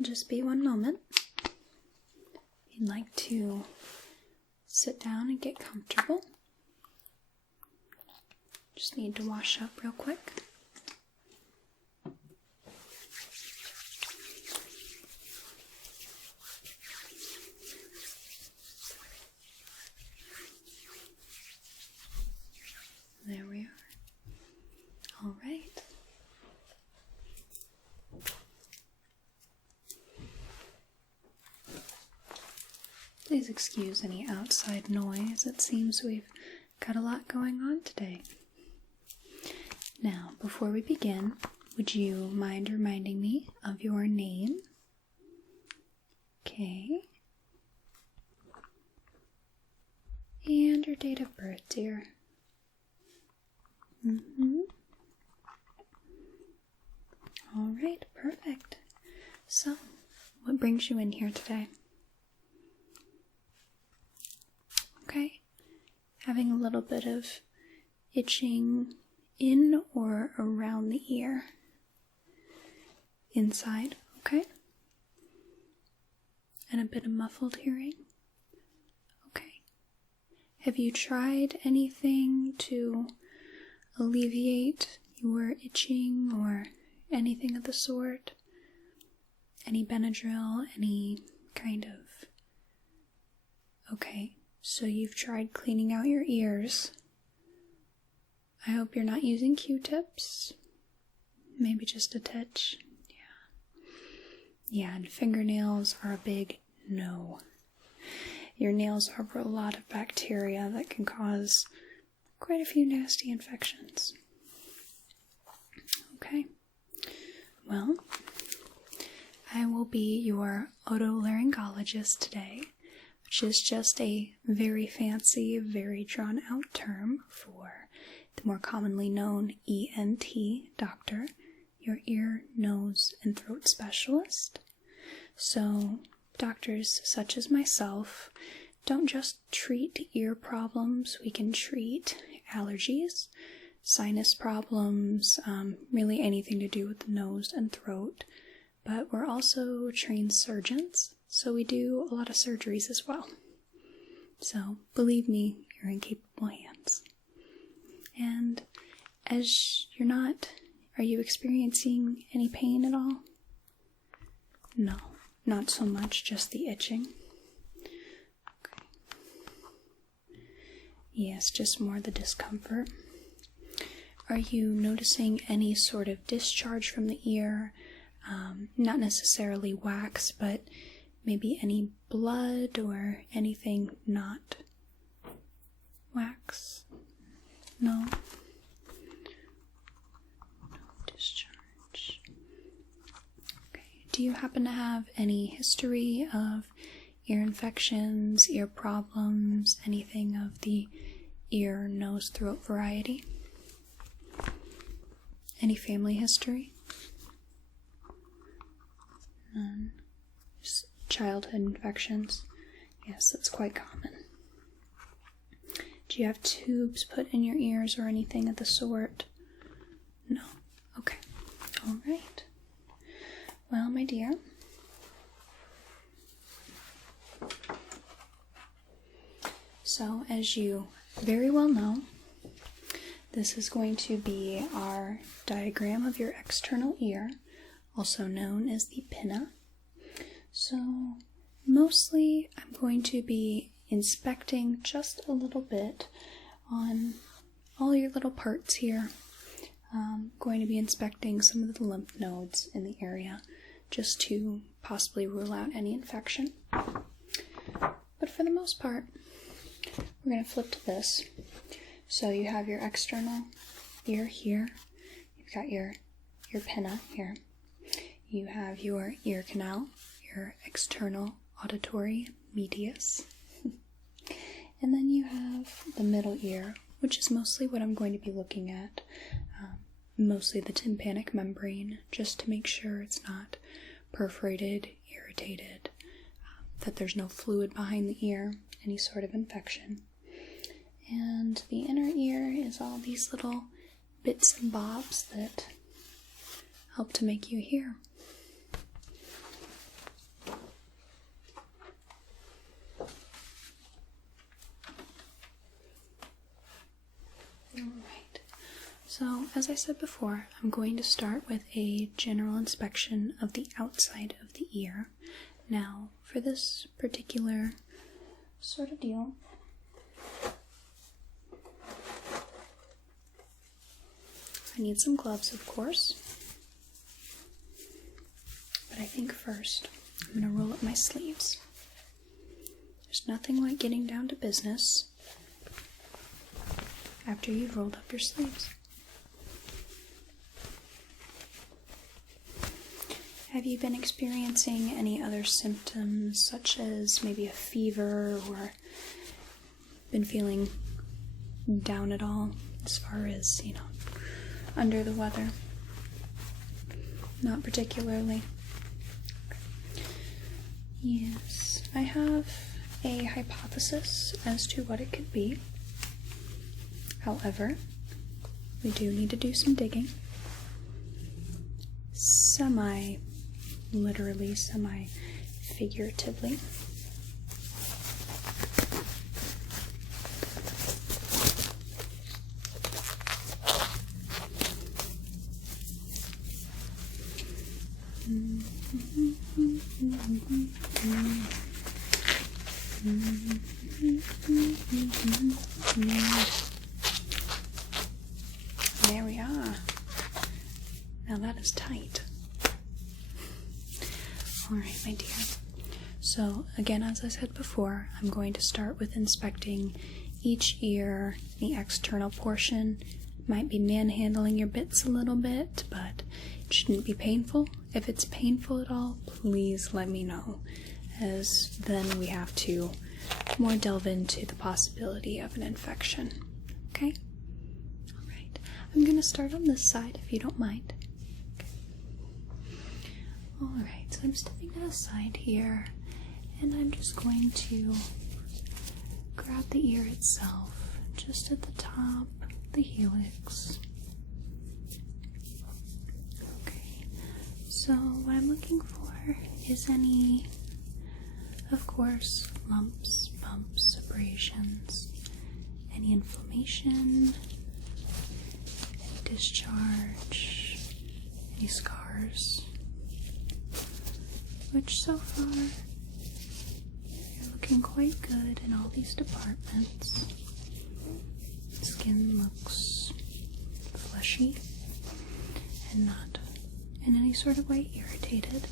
Just be one moment. If you'd like to sit down and get comfortable, just need to wash up real quick. There we are. All right. Please excuse any outside noise. It seems we've got a lot going on today. Now, before we begin, would you mind reminding me of your name? Okay. And your date of birth, dear. All right, perfect. So, what brings you in here today? Okay, having a little bit of itching in or around the ear. Inside, okay? And a bit of muffled hearing. Okay. Have you tried anything to alleviate your itching or anything of the sort? Any Benadryl, any kind of... Okay, so you've tried cleaning out your ears. I hope you're not using Q-tips. Maybe just a touch. Yeah, and fingernails are a big no. Your nails harbor a lot of bacteria that can cause quite a few nasty infections. Okay. Well, I will be your otolaryngologist today, which is just a very fancy, very drawn-out term for the more commonly known ENT doctor, your ear, nose, and throat specialist. So, doctors such as myself don't just treat ear problems, we can treat allergies, sinus problems, really anything to do with the nose and throat. But we're also trained surgeons, so we do a lot of surgeries as well. So, believe me, you're in capable hands. And as you're not, are you experiencing any pain at all? No, not so much, just the itching. Okay. Yes, just more the discomfort. Are you noticing any sort of discharge from the ear? Not necessarily wax, but maybe any blood or anything not wax? No? No discharge. Okay. Do you happen to have any history of ear infections, ear problems, anything of the ear, nose, throat variety? Any family history? None. Just childhood infections? Yes, that's quite common. Do you have tubes put in your ears or anything of the sort? No. Okay. All right. Well, my dear, so as you very well know, this is going to be our diagram of your external ear, also known as the pinna. So, mostly I'm going to be inspecting just a little bit on all your little parts here. Going to be inspecting some of the lymph nodes in the area just to possibly rule out any infection. But for the most part, we're going to flip to this. So you have your external ear here. You've got your pinna here. You have your ear canal, your external auditory medius. And then you have the middle ear, which is mostly what I'm going to be looking at. Mostly the tympanic membrane, just to make sure it's not perforated, irritated, that there's no fluid behind the ear, any sort of infection. And the inner ear is all these little bits and bobs that help to make you hear. So, as I said before, I'm going to start with a general inspection of the outside of the ear. Now, for this particular sort of deal, I need some gloves, of course. But I think first, I'm going to roll up my sleeves. There's nothing like getting down to business after you've rolled up your sleeves. Have you been experiencing any other symptoms, such as maybe a fever, or been feeling down at all as far as, under the weather? Not particularly. Yes, I have a hypothesis as to what it could be. However, we do need to do some digging. Literally, semi-figuratively. There we are. Now that is tight. Alright, my dear. So, again, as I said before, I'm going to start with inspecting each ear, the external portion. Might be manhandling your bits a little bit, but it shouldn't be painful. If it's painful at all, please let me know, as then we have to more delve into the possibility of an infection. Okay? Alright. I'm going to start on this side, if you don't mind. Alright, so I'm stepping to the side here, and I'm just going to grab the ear itself, just at the top, the helix. Okay, so what I'm looking for is any, of course, lumps, bumps, abrasions, any inflammation, any discharge, any scars. Which so far, you're looking quite good in all these departments. Skin looks fleshy and not in any sort of way irritated,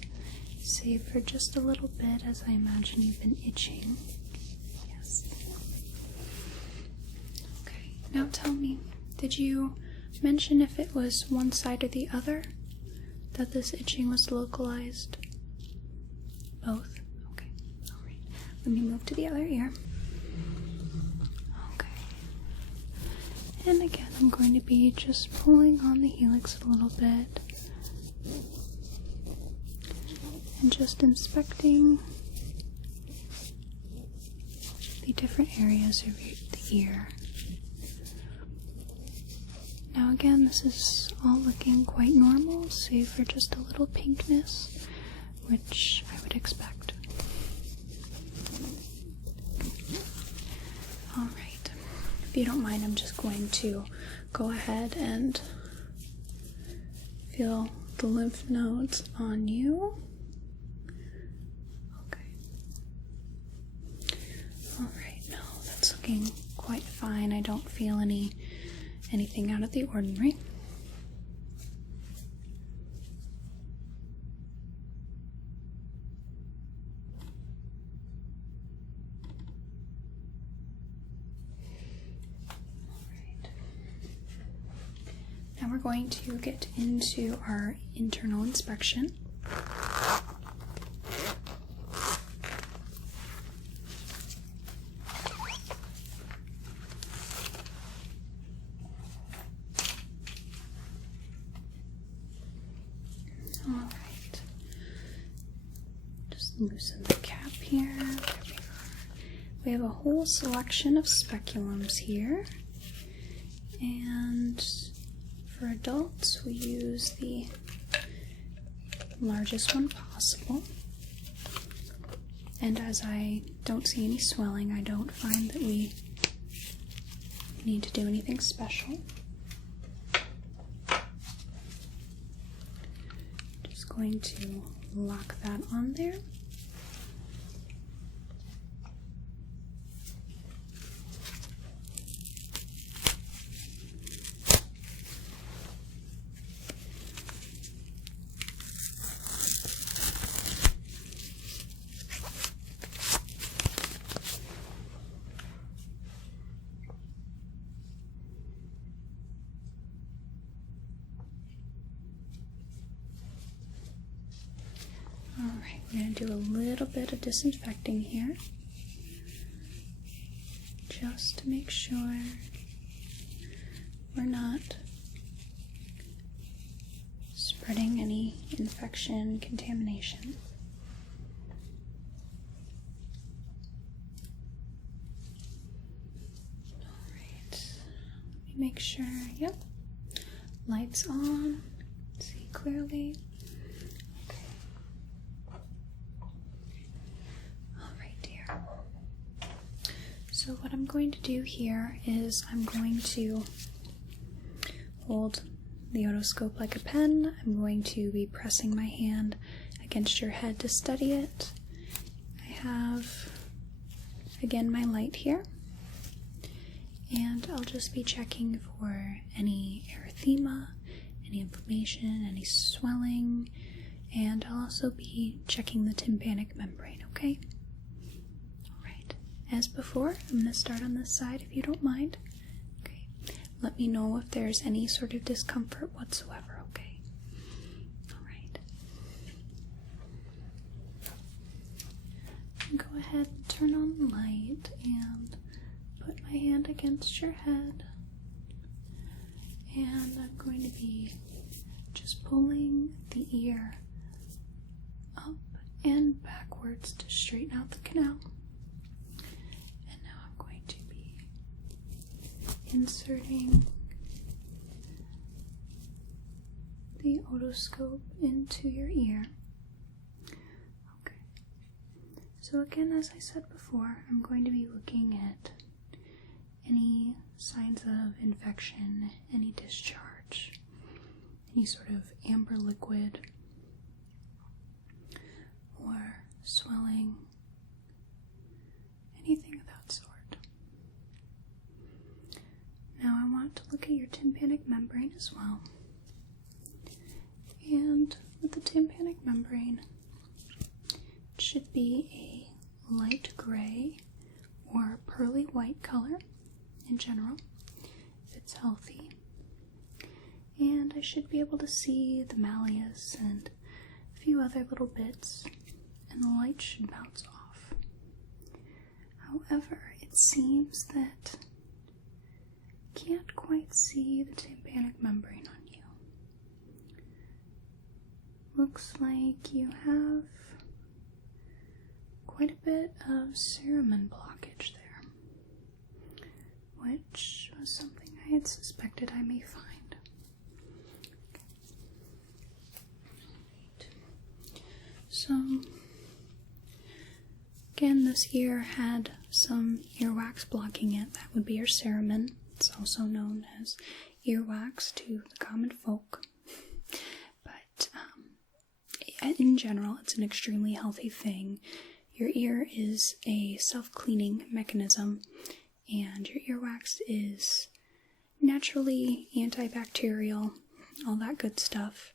save for just a little bit, as I imagine you've been itching. Yes. Okay, now tell me, did you mention if it was one side or the other that this itching was localized? Both? Okay. Alright. Let me move to the other ear. Okay. And again, I'm going to be just pulling on the helix a little bit. And just inspecting the different areas of the ear. Now again, this is all looking quite normal, save for just a little pinkness, which I would expect. Alright, if you don't mind, I'm just going to go ahead and feel the lymph nodes on you. Okay. Alright, no, that's looking quite fine. I don't feel anything out of the ordinary. Now we're going to get into our internal inspection. Alright. Just loosen the cap here. There we are. We have a whole selection of speculums here. And for adults, we use the largest one possible. And as I don't see any swelling, I don't find that we need to do anything special. going to lock that on there. Alright, we're going to do a little bit of disinfecting here, just to make sure we're not spreading any infection, contamination. Alright, let me make sure, yep, lights on, see clearly. So what I'm going to do here is I'm going to hold the otoscope like a pen. I'm going to be pressing my hand against your head to steady it. I have, again, my light here. And I'll just be checking for any erythema, any inflammation, any swelling. And I'll also be checking the tympanic membrane, okay? As before, I'm going to start on this side if you don't mind. Okay. Let me know if there's any sort of discomfort whatsoever, okay? Alright. Go ahead and turn on the light and put my hand against your head. And I'm going to be just pulling the ear up and backwards to straighten out the canal. Inserting the otoscope into your ear. Okay. So again, as I said before, I'm going to be looking at any signs of infection, any discharge, any sort of amber liquid, or swelling, anything of that sort. Now I want to look at your tympanic membrane as well. And with the tympanic membrane, it should be a light gray or pearly white color in general, if it's healthy. And I should be able to see the malleus and a few other little bits, and the light should bounce off. However, it seems that can't quite see the tympanic membrane on you. Looks like you have quite a bit of cerumen blockage there, which was something I had suspected I may find. So, again, this ear had some earwax blocking it. That would be your cerumen. It's also known as earwax to the common folk, but in general, it's an extremely healthy thing. Your ear is a self-cleaning mechanism, and your earwax is naturally antibacterial, all that good stuff,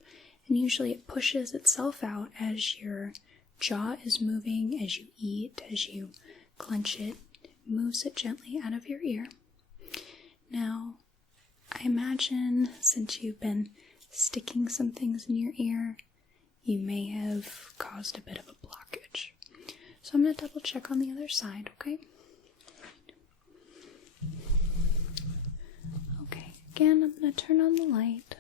and usually it pushes itself out as your jaw is moving, as you eat, as you clench it, moves it gently out of your ear. Now, I imagine since you've been sticking some things in your ear, you may have caused a bit of a blockage. So I'm going to double check on the other side, okay? Okay, again, I'm going to turn on the light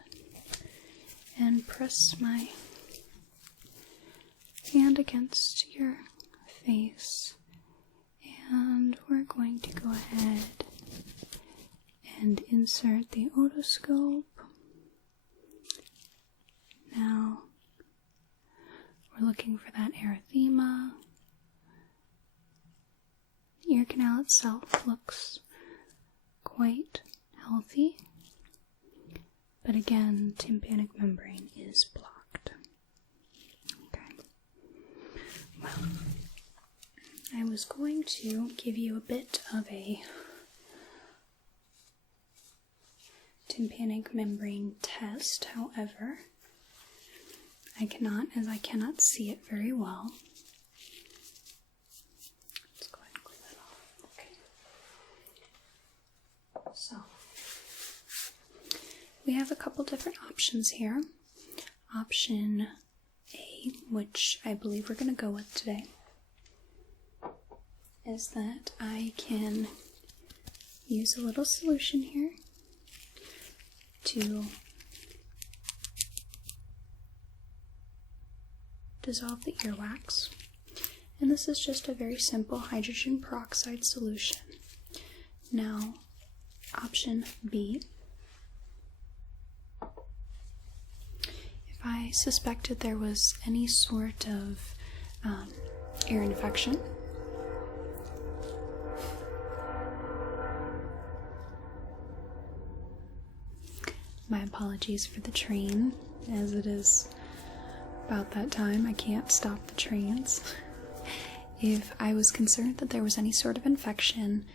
and press my hand against your face. And we're going to go ahead and insert the otoscope. Now, we're looking for that erythema. The ear canal itself looks quite healthy, but again, tympanic membrane is blocked. was going to give you a bit of a tympanic membrane test. However, I cannot see it very well. Let's go ahead and clean that off. Okay. So, we have a couple different options here. Option A, which I believe we're going to go with today, is that I can use a little solution here to dissolve the earwax. And this is just a very simple hydrogen peroxide solution. Now, option B, if I suspected there was any sort of ear infection, my apologies for the train, as it is about that time. I can't stop the trains. If I was concerned that there was any sort of infection,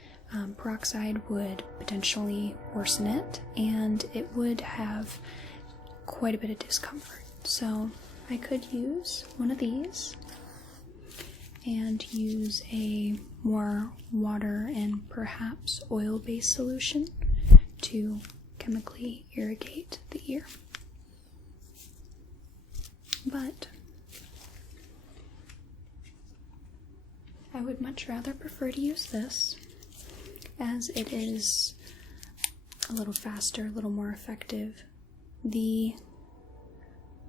peroxide would potentially worsen it, and it would have quite a bit of discomfort. So I could use one of these and use a more water and perhaps oil-based solution to chemically irrigate the ear. But I would much rather prefer to use this, as it is a little faster, a little more effective. The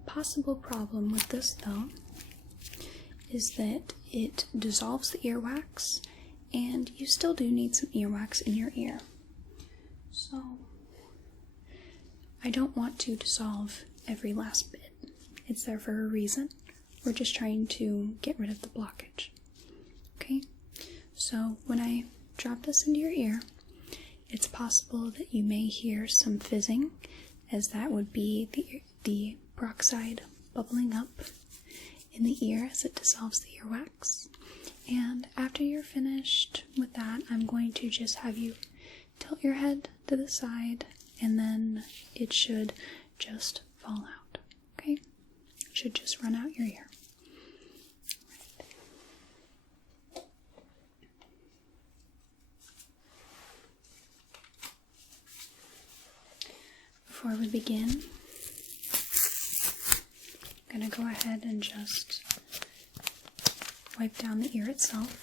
possible problem with this, though, is that it dissolves the earwax, and you still do need some earwax in your ear. So I don't want to dissolve every last bit. It's there for a reason. We're just trying to get rid of the blockage. Okay? So when I drop this into your ear, it's possible that you may hear some fizzing, as that would be the peroxide bubbling up in the ear as it dissolves the earwax. And after you're finished with that, I'm going to just have you tilt your head to the side, and then it should just fall out. Okay? It should just run out your ear. Right. Before we begin, I'm going to go ahead and just wipe down the ear itself.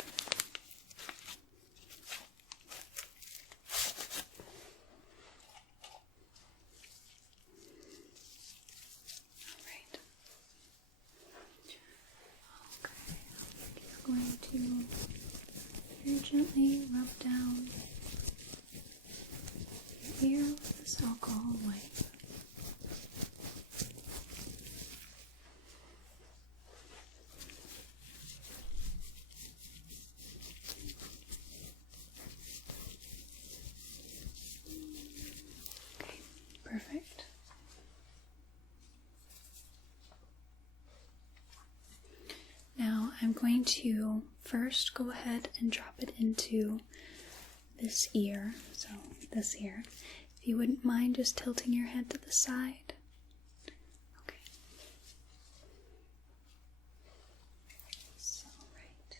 Going to very gently rub down your ear with this alcohol wipe. Okay, perfect. Now I'm going to first go ahead and drop it into this ear. So this ear. If you wouldn't mind just tilting your head to the side. Okay. So right.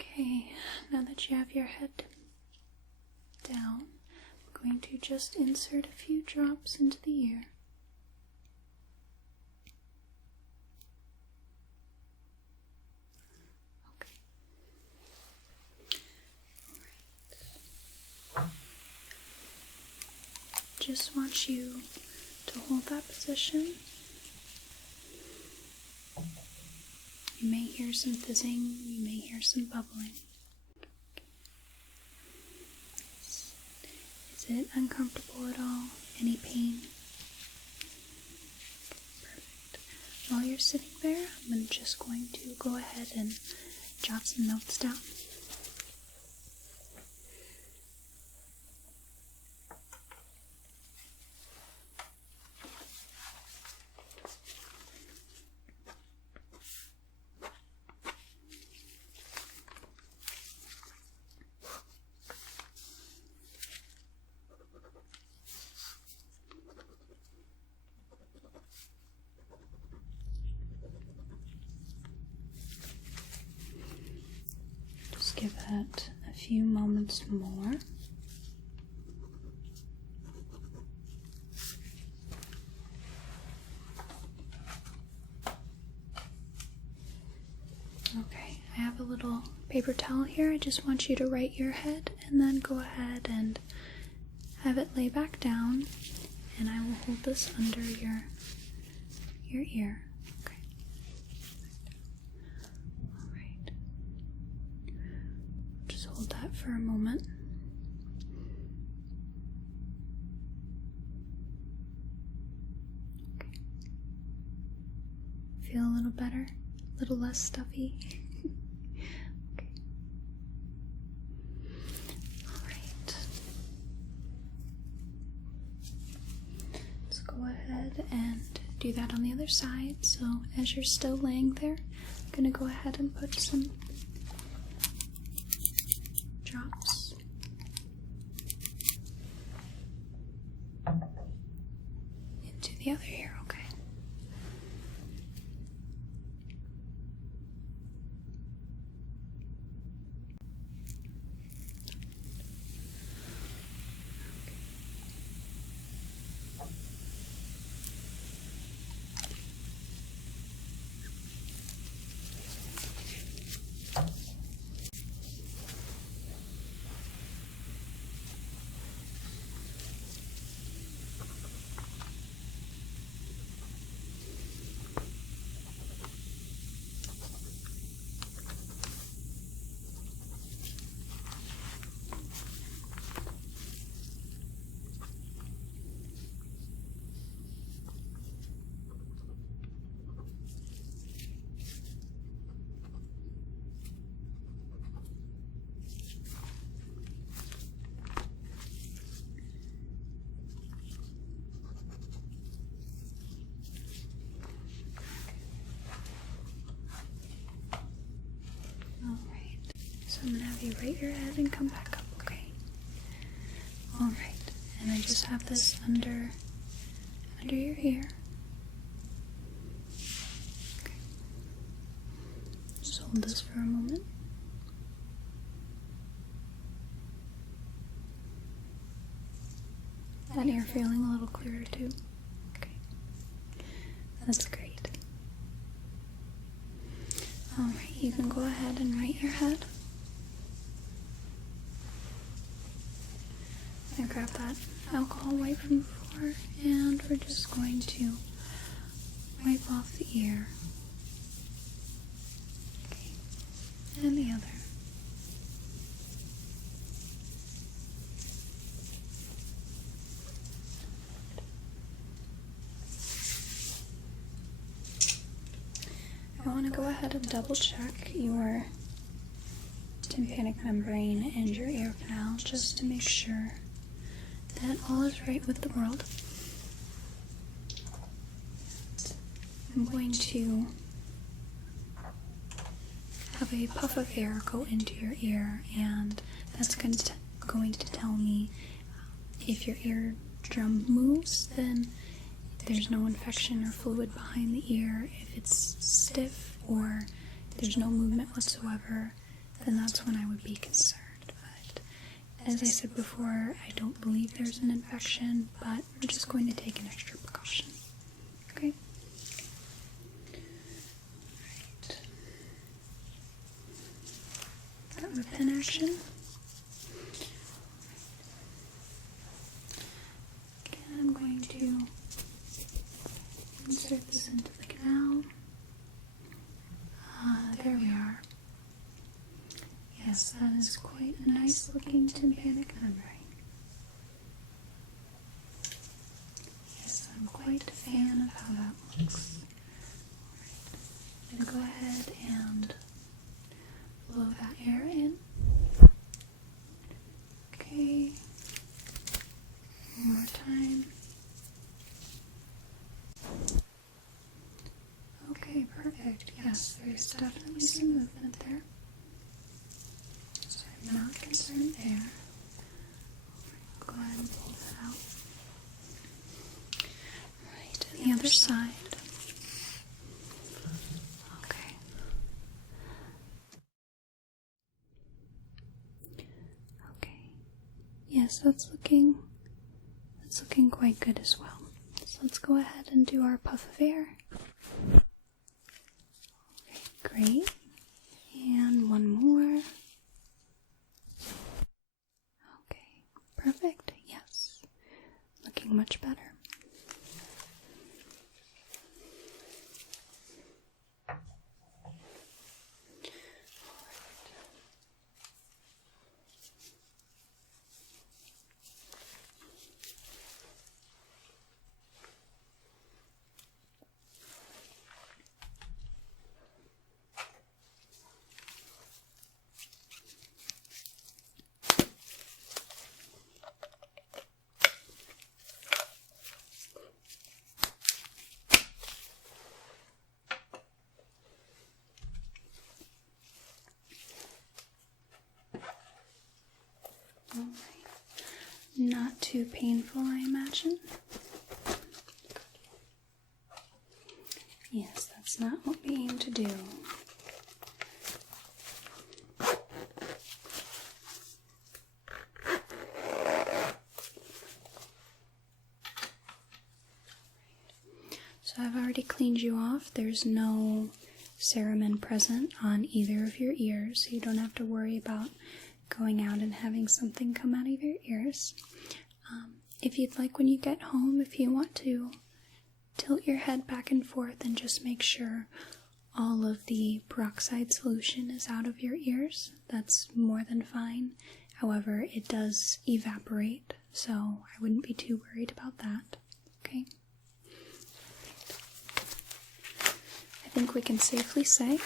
Okay, now that you have your head down, I'm going to just insert a few drops into the ear. Okay. All right. Just want you to hold that position. You may hear some fizzing, you may hear some bubbling. It's Is it uncomfortable at all? Any pain? Perfect. While you're sitting there, I'm just going to go ahead and jot some notes down. Give that a few moments more. Okay, I have a little paper towel here. I just want you to right your head and then go ahead and have it lay back down, and I will hold this under your ear. Okay. Hold that for a moment. Okay. Feel a little better? A little less stuffy? Okay. Alright. Let's go ahead and do that on the other side. So as you're still laying there, I'm going to go ahead and put some drops into the other ear, okay? I'm going to have you right your head and come back up, okay? Alright, and I just have this under your ear. Okay. Just hold this for a moment. That ear feeling a little clearer too? Okay. That's great. Alright, you can go ahead and right your head. And grab that alcohol wipe from before, and we're just going to wipe off the ear. Okay. And the other. I want to go ahead and double check your tympanic membrane and your ear canal just to make sure that all is right with the world. I'm going to have a puff of air go into your ear, and that's going to tell me if your eardrum moves, then there's no infection or fluid behind the ear. If it's stiff or there's no movement whatsoever, then that's when I would be concerned. As I said before, I don't believe there's an infection, but we're just going to take an extra precaution. Okay? Alright. Got my pen action. Again, I'm going to insert this into the canal. There we are. Yes, that is quite a nice looking tympanic membrane. quite a fan of how that looks. Alright, I'm going to go ahead and blow that air in. Okay. One more time. Okay, perfect. Yes, there's definitely some movement there. So I'm not concerned there. Go ahead and pull that out. Right, and the other side. Okay. Okay. Yes, that's looking quite good as well. So let's go ahead and do our puff of air. Okay, great. And one more. Okay, perfect. Yes. Looking much better. Alright. Not too painful, I imagine. Yes, that's not what we aim to do. So I've already cleaned you off. There's no cerumen present on either of your ears, so you don't have to worry about going out and having something come out of your ears. If you'd like, when you get home, if you want to tilt your head back and forth and just make sure all of the peroxide solution is out of your ears, that's more than fine. However, it does evaporate, so I wouldn't be too worried about that. Okay? I think we can safely say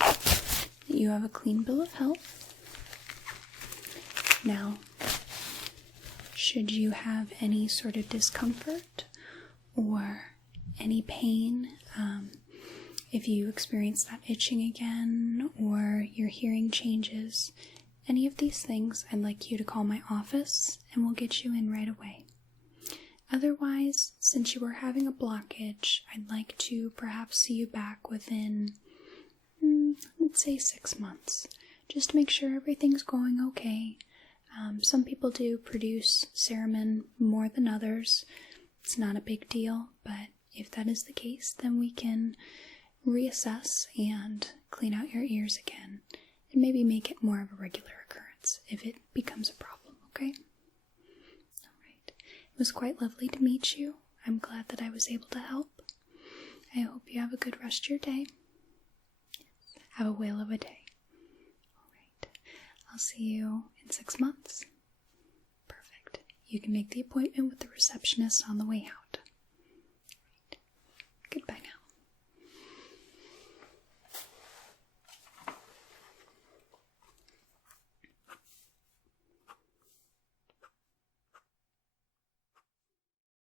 that you have a clean bill of health. Now, should you have any sort of discomfort or any pain, if you experience that itching again or your hearing changes, any of these things, I'd like you to call my office and we'll get you in right away. Otherwise, since you are having a blockage, I'd like to perhaps see you back within, let's say 6 months, just to make sure everything's going okay. Some people do produce cerumen more than others. It's not a big deal, but if that is the case, then we can reassess and clean out your ears again and maybe make it more of a regular occurrence if it becomes a problem, okay? Alright. It was quite lovely to meet you. I'm glad that I was able to help. I hope you have a good rest of your day. Have a whale of a day. Alright. I'll see you in 6 months. Perfect. You can make the appointment with the receptionist on the way out.